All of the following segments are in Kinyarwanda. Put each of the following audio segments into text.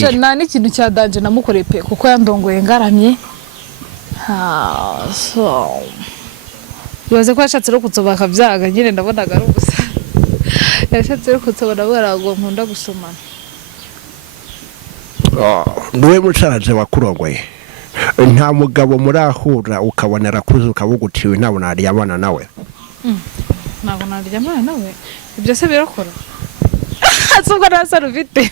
nakubwiye nani ikintu cya danje namukoreye pe kuko yandongoye ngaramye so bibaze ko yashatse no kutsoba akabyaga nyine ndabonaga ari ubusa yashatse no kutsoba nabwo nkunda gusomana niwe musaza wakurongoye nta mugabo murahura ukabonera kuza ukabugutiwe ntabwo naryamana nawe ntabwo naryamana nawe ibyo se birakora asubwo nasa rufite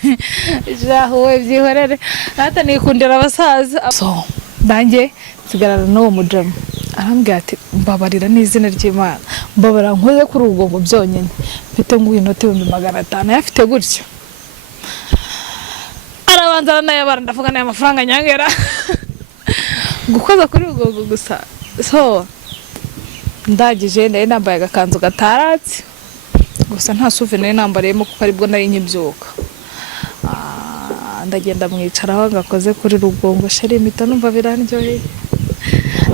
jaho byihorere hata nikundira abasaza so nanjye sigarana n'uwo mujama arambwira ati mbabarira n'izina ry'Imana mbabara nkoze kuri ubwo ngo byonyine mfite ngo inoti 500 yafite gutyo arabanza nayabara ndavuga nayo amafaranga nyangera gukoza kuri ubwo gusa so ndagije nayo nambaye agakanzu gataratse gusa nta souvenir nambariyemo kuko aribwo nari nkibyuka ndagenda mwicaraho gakoze kuri rugongo sheri imita numva birandyoheye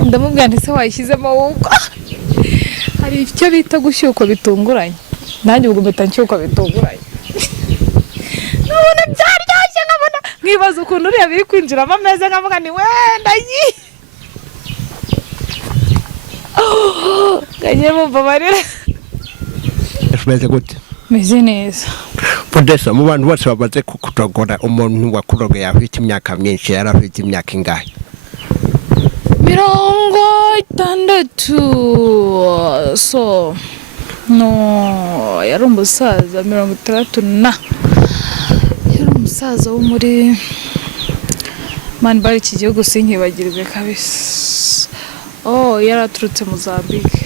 ndamubwira nti se wayishyizemo wubwo hari icyo bita gushyuko bitunguranye nanjye ubwo mpita nshyuko bitunguranye nabona byaryoshye nkabona nkibaza ukuntu uriya biri kwinjiramo ameze nkavuga ni wenda gagiye mumva marira meze gute meze neza Podesa mu bantu bose babaze kukutogora umuntu wakurogeye afite imyaka myinshi yarafite imyaka ingahe 60 so no yari umusaza 60 yari umusaza wo muri man bari iki gihugu sinkibagirwe kabisa yaraturutse Mozambique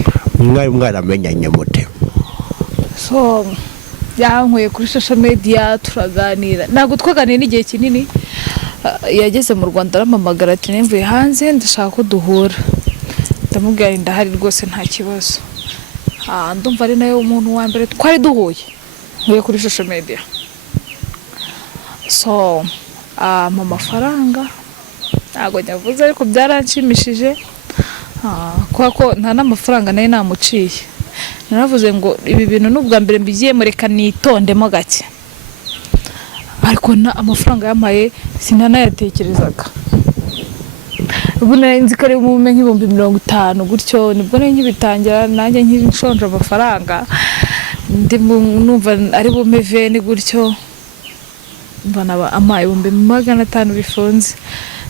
mwaramenyanye mute so yankuye kuri social media turaganira ntabwo twaganiye n'igihe kinini yageze mu Rwanda aramamagara ati nemvuye hanze ndashaka ko duhura ndamubwira ndahari rwose nta kibazo ndumva ari nayo umuntu wa mbere twari duhuye nkuye kuri social media so mu mafaranga ntabwo nyavuze ariko byaranshimishije kuko nta n'amafaranga nayo namuciye naravuze ngo ibi bintu n'ubwa mbere mbigiye mureka nitondemo gake ariko na amafaranga yamaye sinanayatekerezaga ubu nzi ko ari mu bumenyi 50 gutyo nibwo ngibitangira nanjye nk'inshonje amafaranga ndi numva ari bume vene gutyo mbana amaye 500 bifunze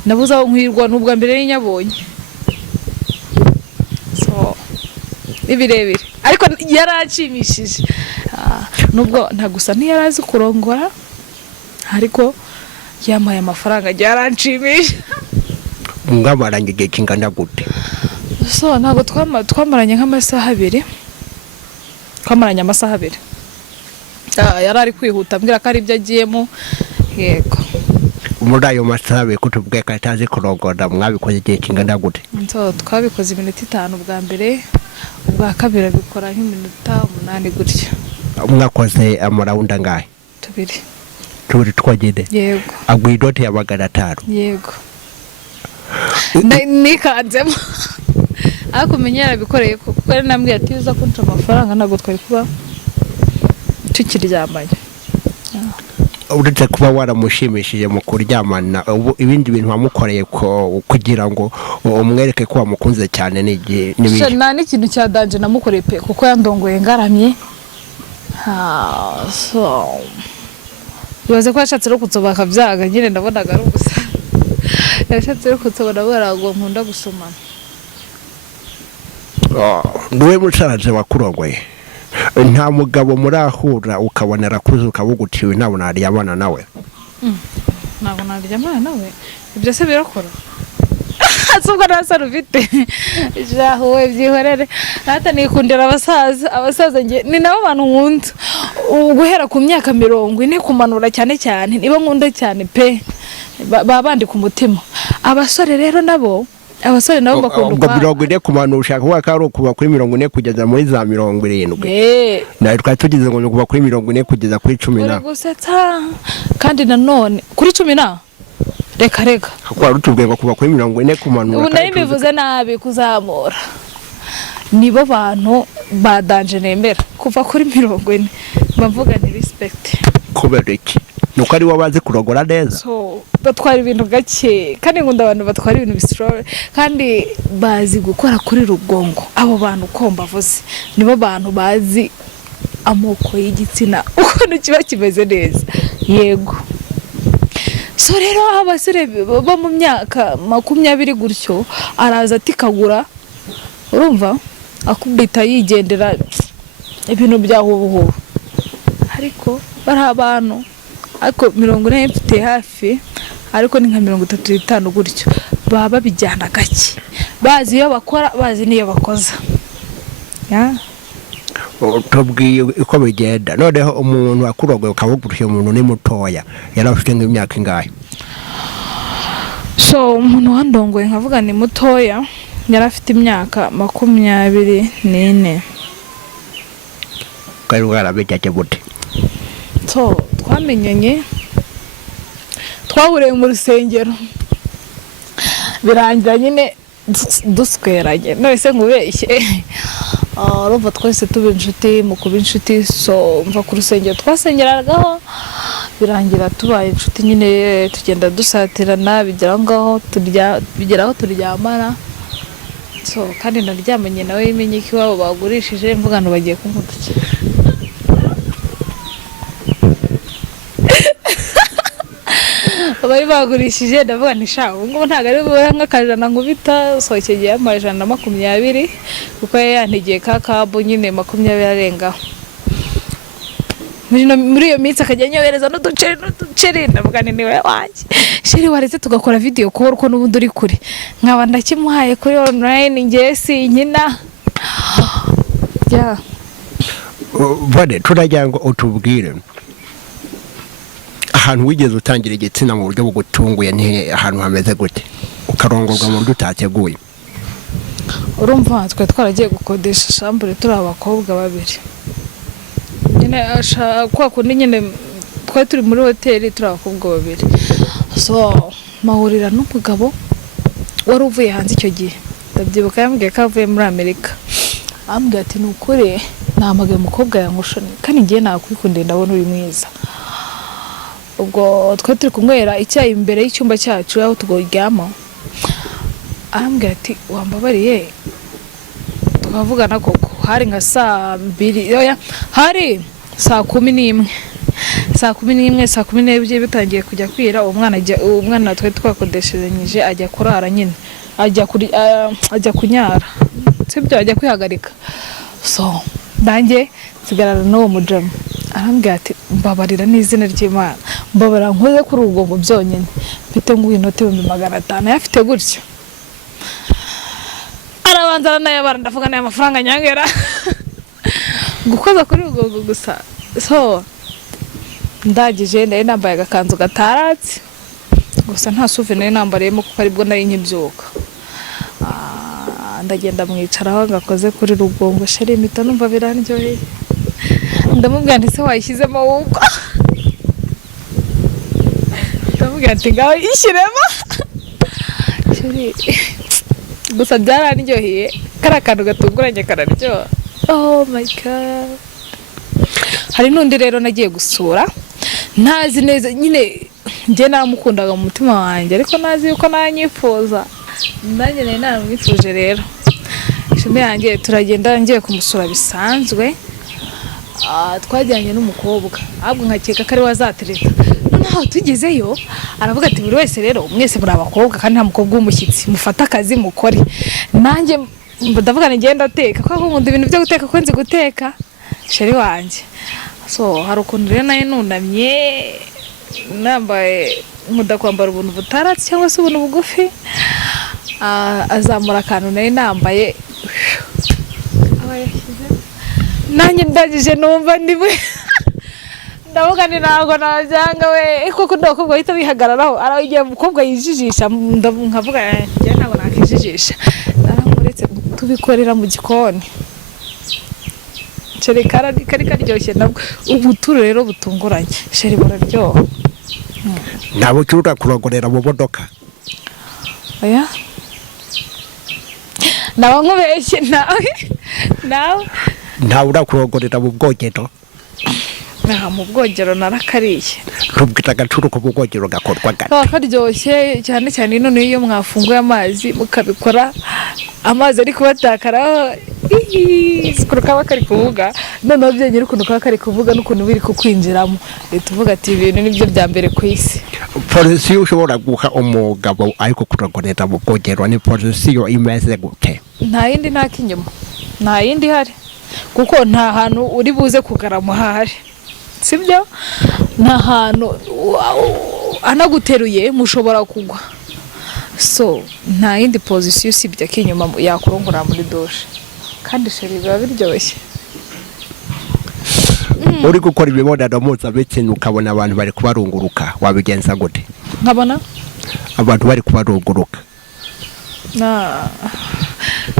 nabuze aho nkwirwa n'ubwa mbere y'inyabonye so ibirebire ariko yaracimishije nubwo ntagusa ntiyarazi kurongora ariko yamaye amafaranga yaranshimisha mwamaranye igihe kingana gute so ntabwo twamaranye nk'amasaha 2 twamaranye amasaha 2 yarari kwihuta mbwira ko ari ibyo agiyemo yego muri ayo masaha kutubwiye ko atazi kurongora mwabikoze igihe kingana gute so twabikoze iminota 5 bwa mbere ubwa kabiri bikora nk'iminota 8 gutyo mwakoze amarawunda ngahe 2 twagende yego agwidote ya 500 yego nikanzemo ariko menyera bikoreye kuko ari nambwiye ati uza kunca amafaranga ntabwo twari kuba tukiryamanye uretse kuba waramushimishije mu kuryamana ibindi bintu wamukoreye kugira ngo umwereke ko wamukunze cyane n'ibindi nta n'ikintu cya danje namukoreye pe kuko yandongoye ngaramye so bibaze ko yashatse no kutsoba akabyaga nyine ndabonaga ari ubusa yashatse no kutsoba nabwo nkunda gusomana niwe musaza wakurongoye nta mugabo murahura ukabonera kuza ukabugutiwe ntabwo naryamana nawe ntabwo naryamana nawe ibyo se birakora asubwo nasa rufite jaho byihorere hata nikundira abasaza nge ni nabo bantu nkunda guhera ku myaka 40 kumanura cyane niba nkunda cyane pe babandi ku mutima abasore rero nabo bakunda ubwo 40 kumanusha kuba karo kuba kuri 40 kugeza muri za 70 na twari tugize ngo kuba kuri 40 kugeza kuri 10 gusetsa kandi nanone kuri 10 reka kwa rutubwe ngo kuba kuri 40 kumanura ubu nari bivuze nabi kuzamura nibo bantu badanje nemera kuva kuri 40 bavuga ni respect kubera iki nuko ari bo bazi kurogora neza. So batwara ibintu gake kandi nkunda abantu batwara ibintu bistrole kandi bazi gukora kuri rugongo. Abo bantu uko mbavuze nibo bantu bazi amoko y'igitsina ukuntu kiba kimeze neza. Yego. So rero abasore bo mu myaka 20 gutyo araza ati kagura, urumva akubita yigendera ibintu byahubuhu, ariko bari abantu ariko 40 mfite hafi, ariko ni nka 35 gutyo baba bijyana gake, bazi iyo bakora bazi niyo bakoza. Tubwiye uko bigenda. Noneho umuntu akurogoye ukabugurishye umuntu ni mutoya yarafite nk'imyaka ingahe? So umuntu wandongoye nkavuga ni mutoya yarafite imyaka 24. Kari warabejaje gute? So twamenyanye twahuriye mu rusengero birangira nyine dusweranye. Nose nkubeshye urumva twese tuba inshuti mu kuba inshuti. So mva ku rusengero twasengeragaho birangira tubaye inshuti nyine, tugenda dusatirana bigeraho turyamana. So kandi naryamanye nawe imenye ko iwabo bagurishije mvuga ngo bagiye kunkudukira. Bari bagurishije ndavuga nti sha ngo ntago ari bubura nk'akajana nkubita. So icyo gihe amajana 20 kuko yantegeye kakabu nyine 20 arengaho. Muri iyo minsi akajya nyohereza n'uduceri ndavuga ni niwe wanjye sheri waretse tugakora video call ko n'ubundi uri kure, nkaba ndakimuhaye kuri online ngiye sinkina. Bane turajya ngo utubwire ahantu wigeze utangira igitsina mu buryo bugutunguye, ni ahantu hameze gute ukarongorwa mu buryo utateguye? Urumva twe twaragiye gukodesha chambre turi abakobwa babiri nyine kwa kundi nyine twari turi muri hoteli turi abakobwa babiri. So mahurira n'umugabo wari uvuye hanze icyo gihe, ndabyibuka yambwiye ko avuye muri Amerika. Ambwiye ati nukuri namagaye umukobwa yangushoni kandi ngiye nakwikunde ndabona uri mwiza. Ubwo twari turi kunywera icyayi imbere y'icyumba cyacu aho tugoryama. Ambwiye ati wambabariye tukavugana koko. Hari nka saa 2 hari saa 11 saa 12 bitangiye kujya kwira. Umwana twe twakodesheranyije ajya kurara nyine, ajya kunyara sibyo, ajya kwihagarika. So nanjye sigarana n'uwo mujama. Arambwira ati mbabarira n'izina ry'Imana mbabara nkoze kuri ubwo ngo byonyine mfite ngo inote 500 yafite gutyo. Arabanza nayabara ndavuga nayo amafaranga nyangera gukoza kuri ubwo gusa. So ndagije ndaye nambaye agakanzu gataratse gusa nta souvenir nambariyemo kuko aribwo nari nkibyuka. Ndagenda mwicaraho ngakoze kuri rugongo sheri mito numva birandyoheye. Ndamubwira nti se wayishyizemo wuko, ndamubwira ati ngaho ishyiremo sheri. Gusa byarandyoheye kari kantu gatunguranye kararyoha. Oh my god. Hari n'undi rero nagiye gusura ntazi neza nyine njye namukundaga mu mutima wanjye ariko nazi yuko nanyifuza, nanjye nari namwifuje. Rero shime yanjye turagenda ngiye kumusura bisanzwe. Twajyanye n'umukobwa ahubwo nkakeka ko ari wazatereta. Noneho tugezeyo aravuga ati buri wese rero mwese muri abakobwa kandi nta mukobwa w'umushyitsi mufata akazi mukore. Nanjye ndavuga ngenda ateka kuko nkunda ibintu byo guteka ko nzi guteka sheri wanjye. So hari ukuntu rero nayo nunamye nambaye nkunda kwambara ubuntu butaratse cyangwa se ubuntu bugufi. Azamura akantu nayo nambaye nanjye ndagije numva ndiwe ndavuga ni ntabwo najyanga we kuko ndakobwa ahita bihagararaho. Aragiye umukobwa yijijisha nkavuga njye ntabwo nakijijisha. Naramuretse tubikorera mu gikoni sheri kari karyoshye nabwo. Ubuturo rero butunguranye sheri buraryoha. Nabo cyuruta kurogorera mu modoka? Oya nawe nkubeshye nawe ntawe urakurogorera mu bwogero? aha mu bwogero narakariye. rubwita agacuru ku bwogero gakorwa gate kaba karyoshye cyane cyane none iyo mwafunguye amazi mukabikora amazi ari kubatakara sikuru kaba kari kuvuga noneho byenyine ukuntu kaba kari kuvuga n'ukuntu biri kukwinjiramo leta uvuga ati ibintu nibyo bya mbere ku isi. polisi ushobora guha umugabo ariko kuragorera mu bwogero ni polisi imeze gute? nta yindi nta kinyuma nta yindi ihari kuko nta hantu uri buze kugarama hahari sibyo nta hantu anaguteruye mushobora kugwa so nta yindi position usibye kinyuma yakurongora muri doshe kandi sheri biba biryoshye. uri gukora imibonano mpuzabitsina ukabona abantu bari kubarunguruka wabigenza gute? nkabona abantu bari kubarunguruka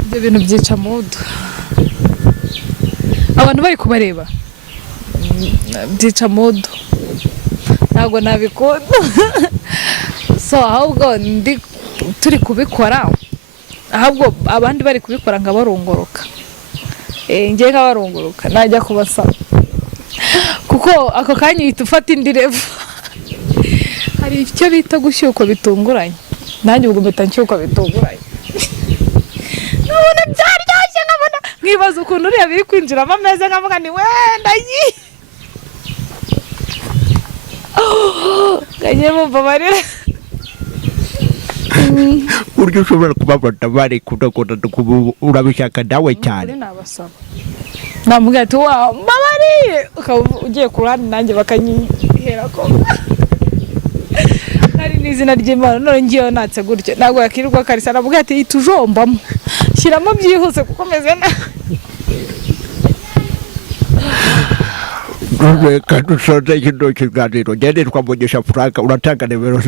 ibyo bintu byica mudu abantu bari kubareba byica mudu ntabwo nabikunda so ahubwo turi kubikora ahubwo abandi bari kubikora nkabarungoroka ngiye nkabarunguruka najya kubasaba kuko ako kanya uhita ufata indi revo hari icyo bita gushyuka bitunguranye nanjye ubwo mpita nshyuka bitunguranye nkabona byaryoshye nkabona nkibaza ukuntu uriya biri kwinjiramo ameze nkavuga ni wenda ngagiye mumva barira buryo ushobora kubabona bari kudakunda urabishaka nawe cyane nabasaba namubwira ati wa mbabariye ukaba ugiye ku ruhande nanjye bakanyihera ko hari n'izina ry'Imana none ngiyeyo natse gutyo ntabwo yakirirwa karisa namubwira ati itujombamo shyiramo byihuse kuko meze na reka dusoze kino kiganiro ngendeshwa Mugisha Frank uratanga nimero